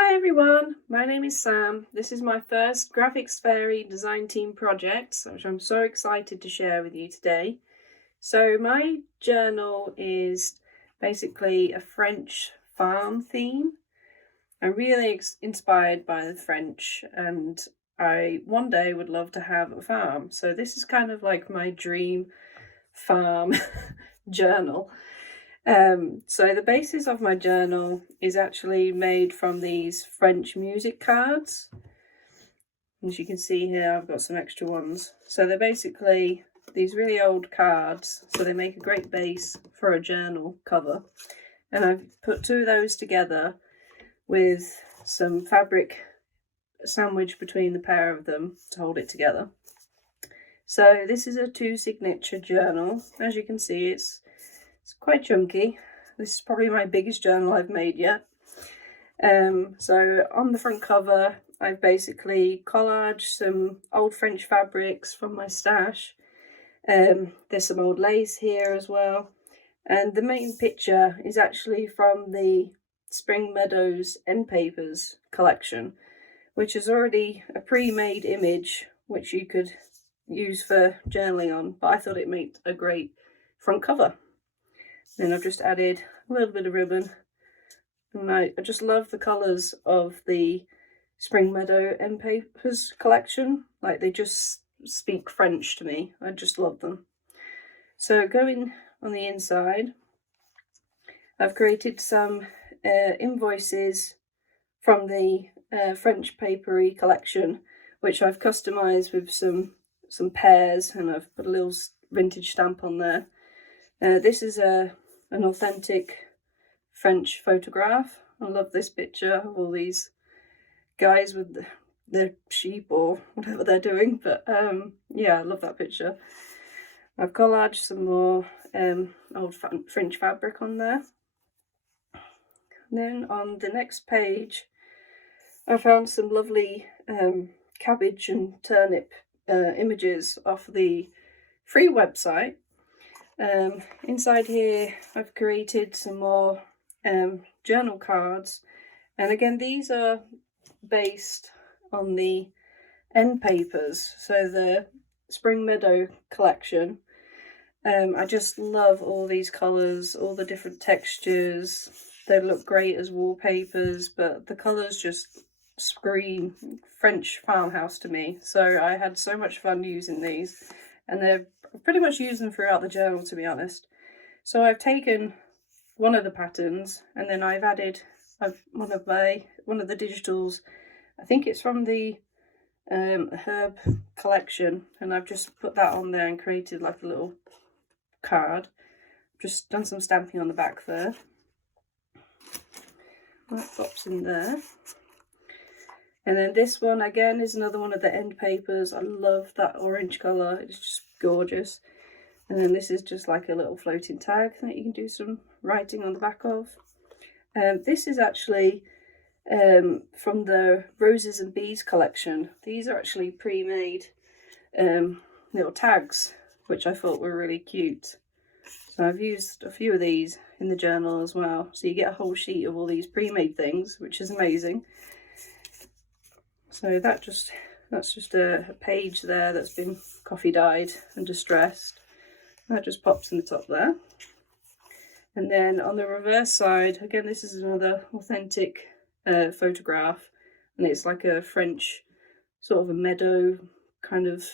Hi everyone, my name is Sam. This is my first Graphics Fairy design team project, which I'm so excited to share with you today. So my journal is basically a French farm theme. I'm really inspired by the French, and I one day would love to have a farm. So this is kind of like my dream farm journal. So the basis of my journal is actually made from these French music cards. As you can see here, I've got some extra ones. So they're basically these really old cards, so they make a great base for a journal cover. And I've put two of those together with some fabric sandwiched between the pair of them to hold it together. So this is a 2 signature journal. As you can see, it's quite chunky. This is probably my biggest journal I've made yet. So on the front cover, I've basically collaged some old French fabrics from my stash. There's some old lace here as well. And the main picture is actually from the Spring Meadows End Papers collection, which is already a pre-made image which you could use for journaling on, but I thought it made a great front cover. Then I've just added a little bit of ribbon, and I just love the colours of the Spring Meadow End Papers collection. Like, they just speak French to me. I just love them. So going on the inside, I've created some invoices from the French papery collection, which I've customised with some pears, and I've put a little vintage stamp on there. This is an authentic French photograph. I love this picture of all these guys with their sheep or whatever they're doing, but yeah, I love that picture. I've collaged some more old French fabric on there. And then on the next page, I found some lovely cabbage and turnip images off the free website. Inside here, I've created some more journal cards, and again, these are based on the end papers, so the Spring Meadow collection. I just love all these colours, all the different textures. They look great as wallpapers, but the colours just scream French farmhouse to me. So I had so much fun using these, and I've pretty much used them throughout the journal, to be honest. So I've taken one of the patterns, and then I've added one of the digitals. I think it's from the herb collection, and I've just put that on there and created like a little card. Just done some stamping on the back there. That pops in there. And then this one again is another one of the end papers. I love that orange colour, it's just gorgeous. And then this is just like a little floating tag that you can do some writing on the back of. This is actually from the Roses and Bees collection. These are actually pre-made little tags, which I thought were really cute. So I've used a few of these in the journal as well. So you get a whole sheet of all these pre-made things, which is amazing. So that's just a page there that's been coffee dyed and distressed. That just pops in the top there. And then on the reverse side, again, this is another authentic photograph, and it's like a French sort of a meadow kind of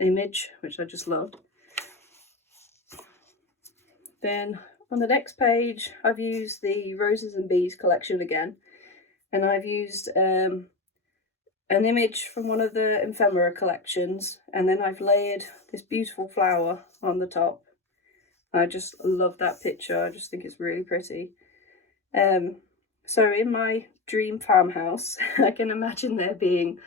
image, which I just loved. Then on the next page, I've used the Roses and Bees collection again, and I've used an image from one of the ephemera collections, and then I've layered this beautiful flower on the top. I just love that picture. I just think it's really pretty. So in my dream farmhouse, I can imagine there being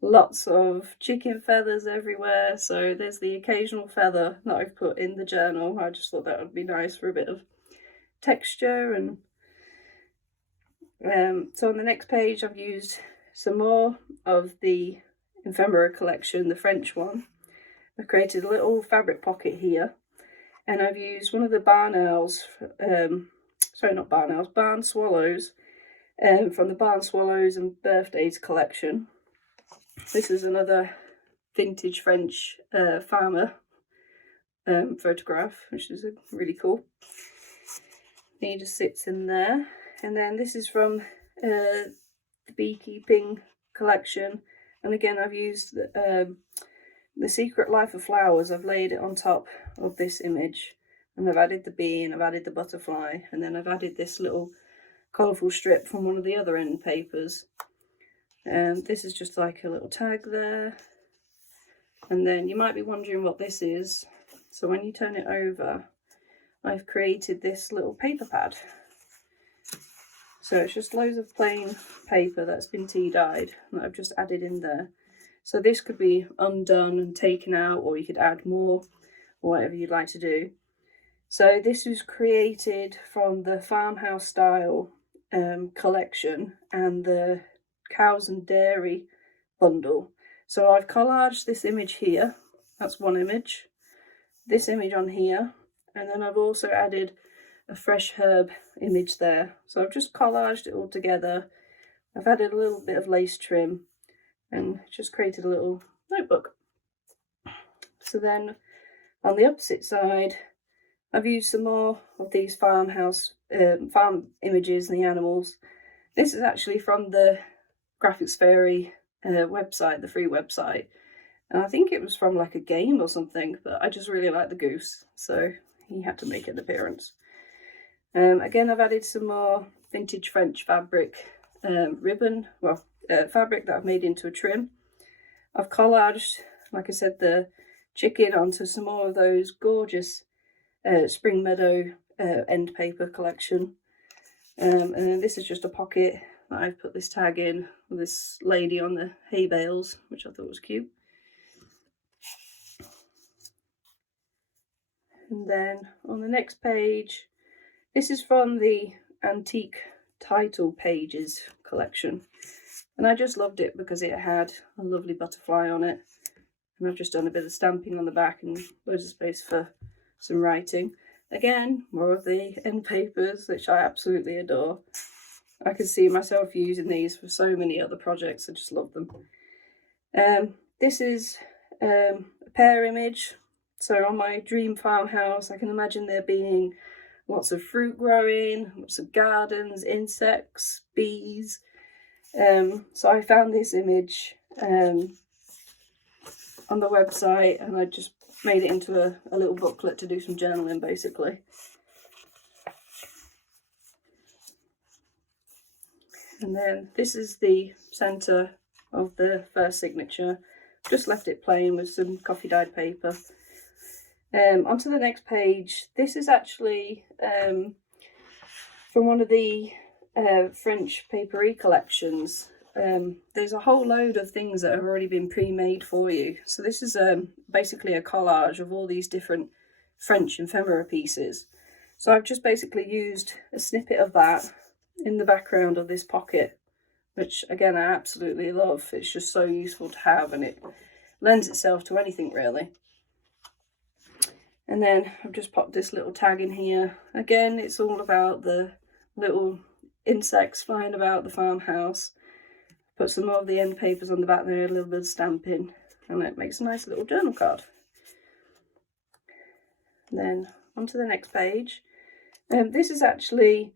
lots of chicken feathers everywhere. So there's the occasional feather that I've put in the journal. I just thought that would be nice for a bit of texture. And so on the next page, I've used some more of the ephemera collection, the French one. I've created a little fabric pocket here, and I've used one of the barn owls, barn swallows, from the Barn Swallows and Birthdays collection. This is another vintage French farmer photograph, which is really cool. He just sits in there. And then this is from the beekeeping collection, and again I've used the Secret Life of Flowers. I've laid it on top of this image, and I've added the bee and I've added the butterfly, and then I've added this little colourful strip from one of the other end papers. And this is just like a little tag there. And then you might be wondering what this is. So when you turn it over, I've created this little paper pad. So it's just loads of plain paper that's been tea dyed that I've just added in there. So this could be undone and taken out, or you could add more, or whatever you'd like to do. So this was created from the Farmhouse style collection and the cows and dairy bundle. So I've collaged this image here, that's one image, this image on here, and then I've also added a fresh herb image there. So I've just collaged it all together. I've added a little bit of lace trim and just created a little notebook. So then on the opposite side, I've used some more of these farmhouse farm images and the animals. This is actually from the Graphics Fairy website, the free website, and I think it was from like a game or something, but I just really like the goose, so he had to make an appearance. Again, I've added some more vintage French fabric ribbon, fabric that I've made into a trim. I've collaged, like I said, the chicken onto some more of those gorgeous Spring Meadow end paper collection. And then this is just a pocket that I've put this tag in with this lady on the hay bales, which I thought was cute. And then on the next page, this is from the Antique Title Pages collection. And I just loved it because it had a lovely butterfly on it. And I've just done a bit of stamping on the back and loads of space for some writing. Again, more of the end papers, which I absolutely adore. I can see myself using these for so many other projects. I just love them. This is a pear image. So on my dream farmhouse, I can imagine there being lots of fruit growing, lots of gardens, insects, bees. So I found this image on the website, and I just made it into a little booklet to do some journaling, basically. And then this is the centre of the first signature. Just left it plain with some coffee dyed paper. Onto the next page. This is actually from one of the French papery collections. There's a whole load of things that have already been pre-made for you. So this is basically a collage of all these different French ephemera pieces. So I've just basically used a snippet of that in the background of this pocket, which again I absolutely love. It's just so useful to have, and it lends itself to anything really. And then I've just popped this little tag in here. Again, it's all about the little insects flying about the farmhouse. Put some more of the end papers on the back there, a little bit of stamping, and it makes a nice little journal card. And then onto the next page. This is actually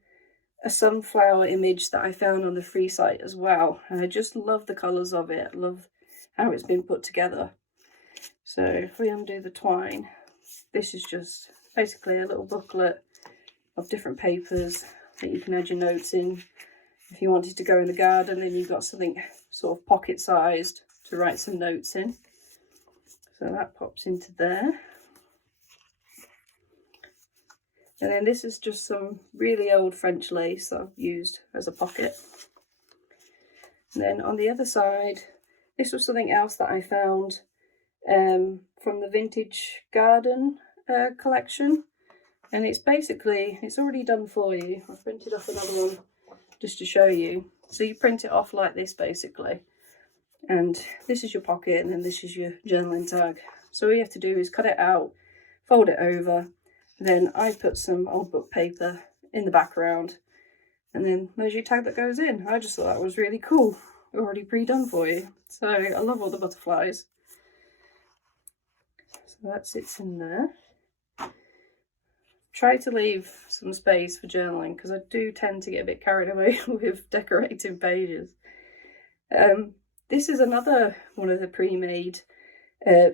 a sunflower image that I found on the free site as well, and I just love the colours of it. I love how it's been put together. So if we undo the twine, this is just basically a little booklet of different papers that you can add your notes in. If you wanted to go in the garden, then you've got something sort of pocket sized to write some notes in. So that pops into there. And then this is just some really old French lace that I've used as a pocket. And then on the other side, this was something else that I found from the Vintage Garden collection. And it's basically, it's already done for you. I've printed off another one just to show you. So you print it off like this basically. And this is your pocket, and then this is your journaling tag. So all you have to do is cut it out, fold it over. Then I put some old book paper in the background, And then there's your tag that goes in. I just thought that was really cool. Already pre-done for you. So I love all the butterflies. So that sits in there. Try to leave some space for journaling because I do tend to get a bit carried away with decorating pages. This is another one of the pre-made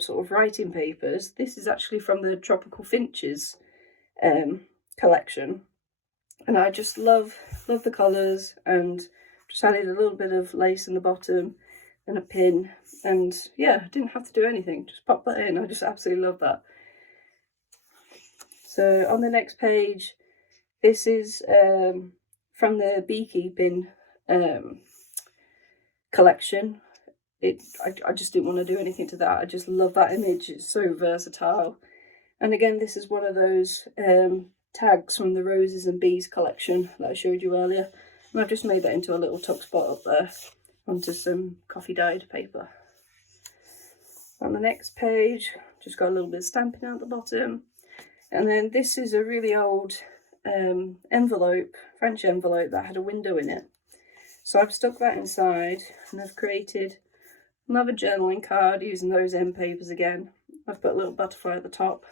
sort of writing papers. This is actually from the Tropical Finches collection, and I just love the colours, and just added a little bit of lace in the bottom and a pin, and yeah, didn't have to do anything, just pop that in. I just absolutely love that. So on the next page, this is from the beekeeping collection. I just didn't want to do anything to that. I just love that image. It's so versatile. And again, this is one of those tags from the Roses and Bees collection that I showed you earlier. And I've just made that into a little tuck spot up there onto some coffee dyed paper. On the next page, just got a little bit of stamping out the bottom. And then this is a really old envelope, French envelope that had a window in it. So I've stuck that inside, and I've created another journaling card using those end papers again. I've put a little butterfly at the top,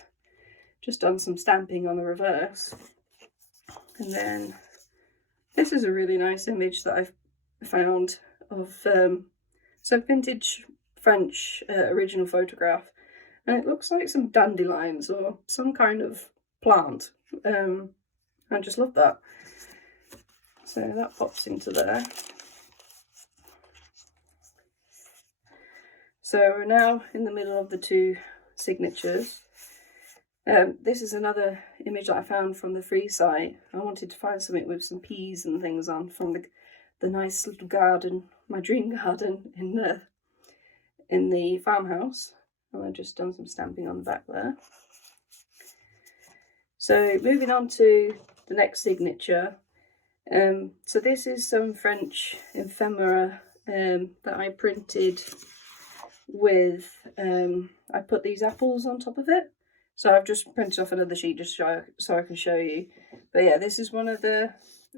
just done some stamping on the reverse. And then this is a really nice image that I've found of some vintage French original photograph. And it looks like some dandelions or some kind of plant. I just love that. So that pops into there. So we're now in the middle of the two signatures. This is another image that I found from the free site. I wanted to find something with some peas and things on from the nice little garden, my dream garden in the farmhouse. And I've just done some stamping on the back there. So moving on to the next signature. So this is some French ephemera that I printed with, I put these apples on top of it. So I've just printed off another sheet just so I can show you. But yeah, this is one of the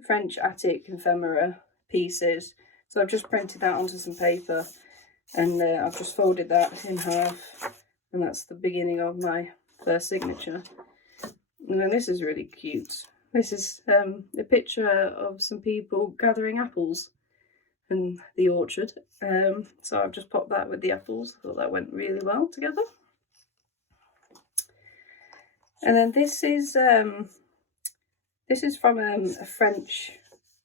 French attic ephemera pieces. So I've just printed that onto some paper, and I've just folded that in half, and that's the beginning of my first signature. And then this is really cute. This is a picture of some people gathering apples in the orchard. So I've just popped that with the apples. I thought that went really well together. And then this is from a French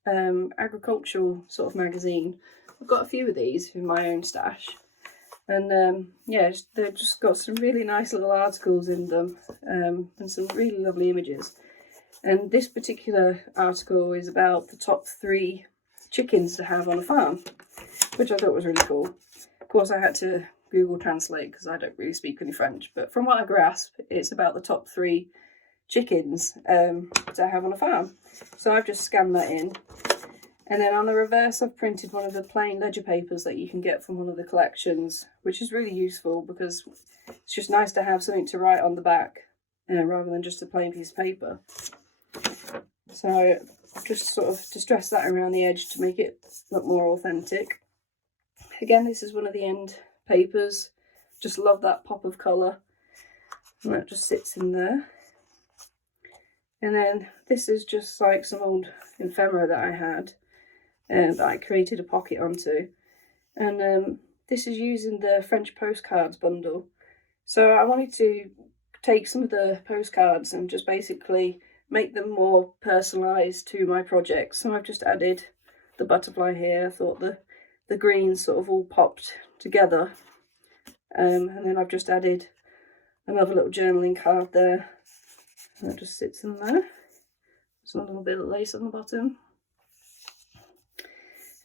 agricultural sort of magazine. I've got a few of these in my own stash, and yeah, they've just got some really nice little articles in them, and some really lovely images. And this particular article is about the top 3 chickens to have on a farm, which I thought was really cool. Of course, I had to Google Translate because I don't really speak any French, but from what I grasp, it's about the top 3 chickens to have on a farm. So I've just scanned that in. And then on the reverse, I've printed one of the plain ledger papers that you can get from one of the collections, which is really useful because it's just nice to have something to write on the back rather than just a plain piece of paper. So just sort of distress that around the edge to make it look more authentic. Again, this is one of the end papers. Just love that pop of colour. And that just sits in there. And then this is just like some old ephemera that I had. That I created a pocket onto, and this is using the French postcards bundle. So I wanted to take some of the postcards and just basically make them more personalised to my project. So I've just added the butterfly here. I thought the greens sort of all popped together, and then I've just added another little journaling card there, and that just sits in there. There's a little bit of lace on the bottom.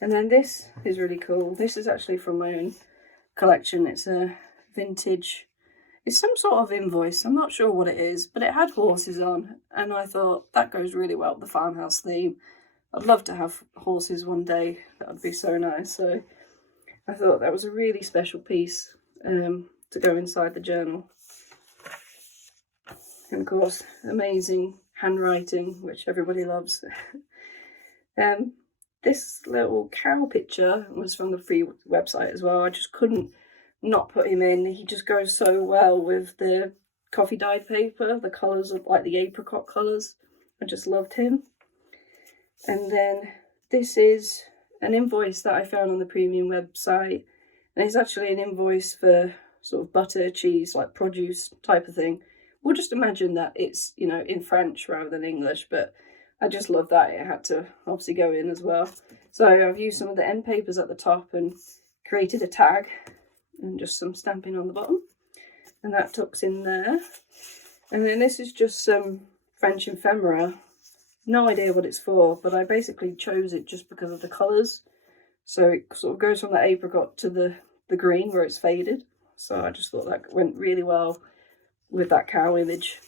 And then this is really cool. This is actually from my own collection. It's a vintage, it's some sort of invoice. I'm not sure what it is, but it had horses on. And I thought that goes really well with the farmhouse theme. I'd love to have horses one day. That would be so nice. So I thought that was a really special piece to go inside the journal. And of course, amazing handwriting, which everybody loves. This little cow picture was from the free website as well. I just couldn't not put him in. He just goes so well with the coffee dyed paper, the colours of like the apricot colours. I just loved him. And then this is an invoice that I found on the premium website, and it's actually an invoice for sort of butter, cheese, like produce type of thing. We'll just imagine that it's, you know, in French rather than English, but I just love that it had to obviously go in as well. So I've used some of the end papers at the top and created a tag and just some stamping on the bottom, and that tucks in there. And then this is just some French ephemera. No idea what it's for, but I basically chose it just because of the colours. So it sort of goes from the apricot to the green where it's faded. So I just thought that went really well with that cow image.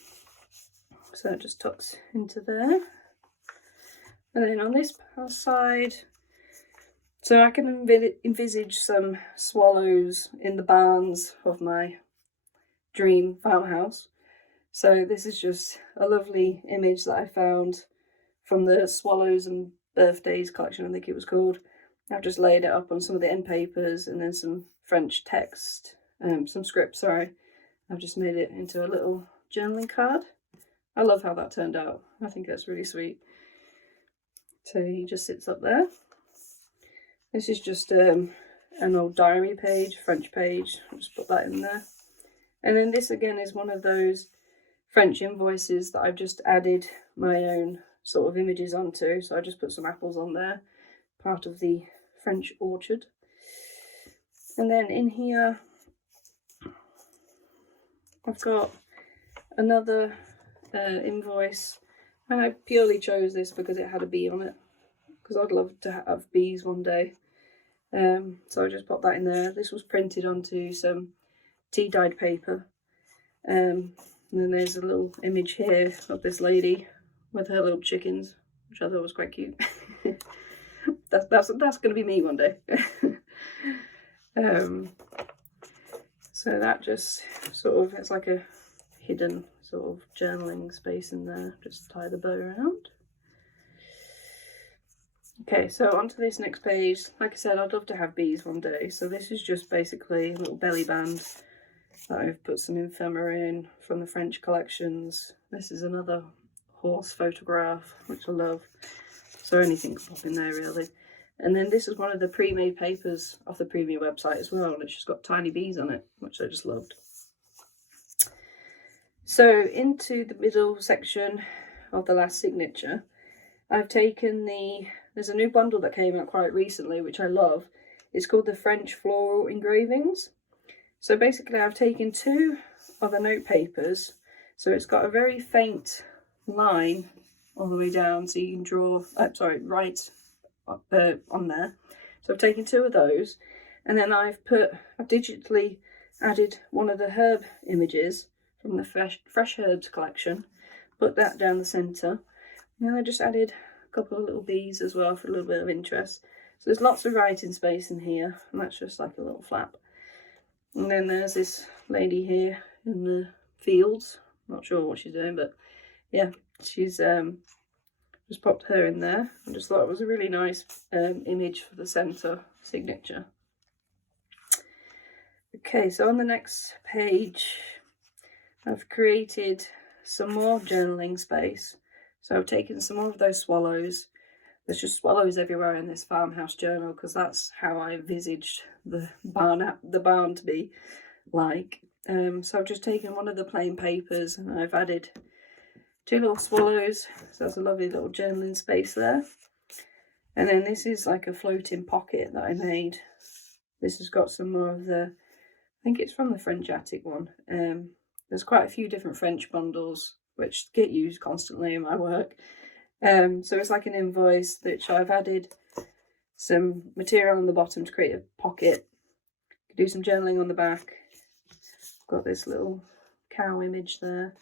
So it just tucks into there. And then on this side, so I can envisage some swallows in the barns of my dream farmhouse. So this is just a lovely image that I found from the Swallows and Birthdays collection, I think it was called. I've just laid it up on some of the end papers and then some French text, some script, sorry. I've just made it into a little journaling card. I love how that turned out. I think that's really sweet. So he just sits up there. This is just an old diary page, French page. I'll just put that in there. And then this again is one of those French invoices that I've just added my own sort of images onto. So I just put some apples on there, part of the French orchard. And then in here I've got another invoice, and I purely chose this because it had a bee on it, because I'd love to have bees one day. So I just popped that in there. This was printed onto some tea dyed paper. And then there's a little image here of this lady with her little chickens, which I thought was quite cute. that's going to be me one day. So that just sort of, it's like a hidden sort of journaling space in there. Just tie the bow around. Okay, so onto this next page. Like I said, I'd love to have bees one day. So this is just basically a little belly band that I've put some ephemera in from the French collections. This is another horse photograph, which I love. So anything can pop in there really. And then this is one of the pre-made papers off the premium website as well, and it's just got tiny bees on it, which I just loved. So into the middle section of the last signature, I've taken there's a new bundle that came out quite recently, which I love. It's called the French Floral Engravings. So basically I've taken two of the note papers, so it's got a very faint line all the way down, so you can draw, write on there. So I've taken two of those, and then I've digitally added one of the herb images from the fresh herbs collection, put that down the centre, and then I just added a couple of little bees as well for a little bit of interest. So there's lots of writing space in here, and that's just like a little flap. And then there's this lady here in the fields. Not sure what she's doing, but yeah, she's just popped her in there. I just thought it was a really nice image for the centre signature. Okay, so on the next page, I've created some more journaling space. So I've taken some more of those swallows. There's just swallows everywhere in this farmhouse journal, because that's how I envisaged the barn to be like. So I've just taken one of the plain papers and I've added two little swallows. So that's a lovely little journaling space there. And then this is like a floating pocket that I made. This has got some more of the, I think it's from the French attic one. There's quite a few different French bundles which get used constantly in my work. So it's like an invoice which I've added some material on the bottom to create a pocket. Do some journaling on the back. Got this little cow image there.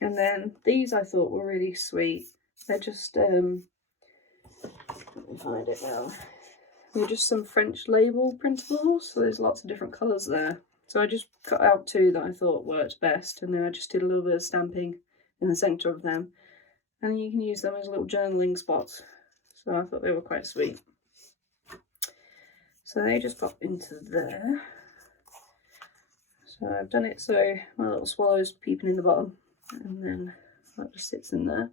And then these I thought were really sweet. They're just, let me find it now. They're just some French label printables. So there's lots of different colours there. So I just cut out two that I thought worked best, and then I just did a little bit of stamping in the centre of them. And you can use them as little journaling spots. so I thought they were quite sweet. So they just pop into there. So I've done it so my little swallow's peeping in the bottom, and then that just sits in there.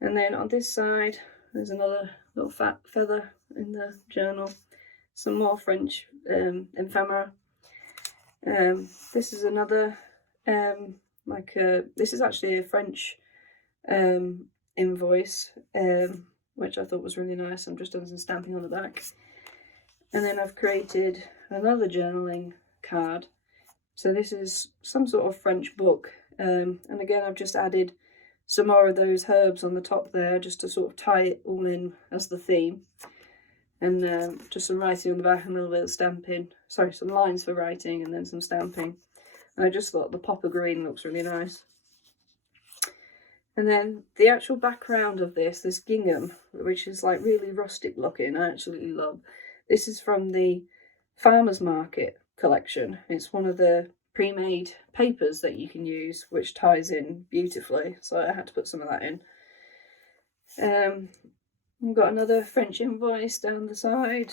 And then on this side there's another little fat feather in the journal, some more French ephemera. This is another this is actually a French invoice, which I thought was really nice. I'm just done some stamping on the back. And then I've created another journaling card. So this is some sort of French book, and again I've just added some more of those herbs on the top there just to sort of tie it all in as the theme. And just some writing on the back and a little bit of stamping. Sorry, some lines for writing and then some stamping. And I just thought the pop of green looks really nice. And then the actual background of this gingham, which is like really rustic looking, I absolutely love. This is from the Farmers Market collection. It's one of the pre-made papers that you can use, which ties in beautifully. So I had to put some of that in. I've got another French invoice down the side.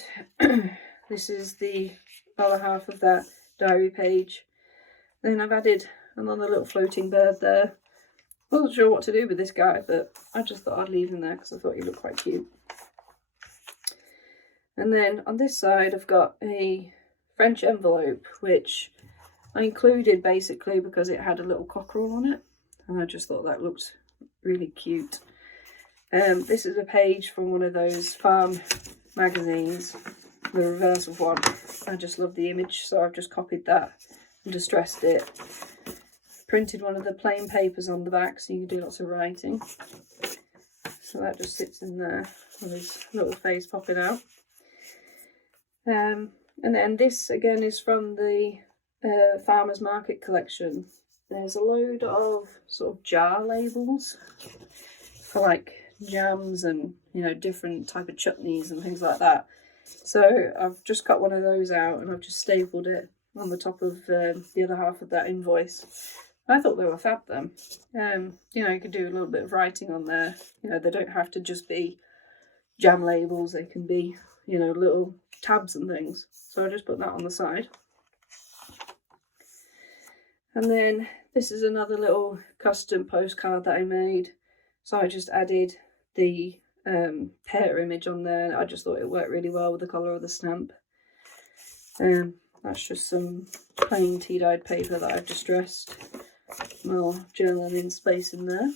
This is the other half of that diary page. Then I've added another little floating bird there. Wasn't sure what to do with this guy, but I just thought I'd leave him there because I thought he looked quite cute. And then on this side I've got a French envelope, which I included basically because it had a little cockerel on it, and I just thought that looked really cute. This is a page from one of those farm magazines, the reverse of one. I just love the image, so I've just copied that and distressed it. Printed one of the plain papers on the back so you can do lots of writing. So that just sits in there with his little face popping out. And then this again is from the Farmers Market collection. There's a load of sort of jar labels for like jams and, you know, different type of chutneys and things like that. So I've just cut one of those out and I've just stapled it on the top of the other half of that invoice. I thought they were fab then. You know, you could do a little bit of writing on there. You know, they don't have to just be jam labels. They can be, you know, little tabs and things. So I just put that on the side. And then this is another little custom postcard that I made. So I just added the pear image on there. I just thought it worked really well with the colour of the stamp. That's just some plain tea-dyed paper that I've distressed. More journaling space in there.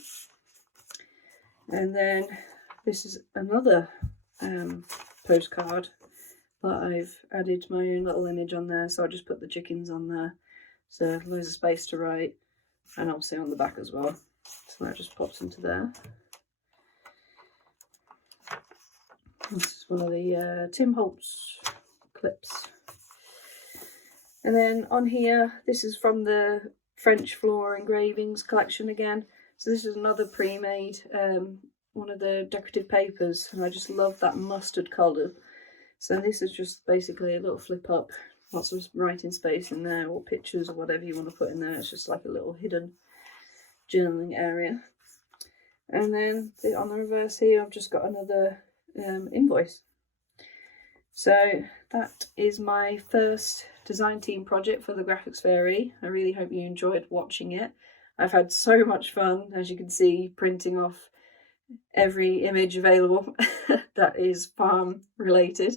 And then this is another postcard that I've added my own little image on there. So I just put the chickens on there. So loads of space to write, and obviously on the back as well. So that just pops into there. This is one of the Tim Holtz clips. And then on here, this is from the French Floral Engravings collection again. So this is another pre-made, one of the decorative papers, and I just love that mustard colour. So this is just basically a little flip up, lots of writing space in there, or pictures or whatever you want to put in there. It's just like a little hidden journaling area. And then on the reverse here, I've just got another invoice. So that is my first design team project for the Graphics Fairy. I really hope you enjoyed watching it. I've had so much fun, as you can see, printing off every image available that is farm related.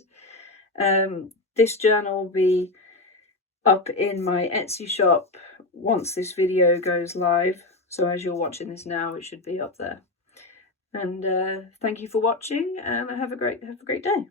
This journal will be up in my Etsy shop once this video goes live. So as you're watching this now, it should be up there. And thank you for watching, and have a great day.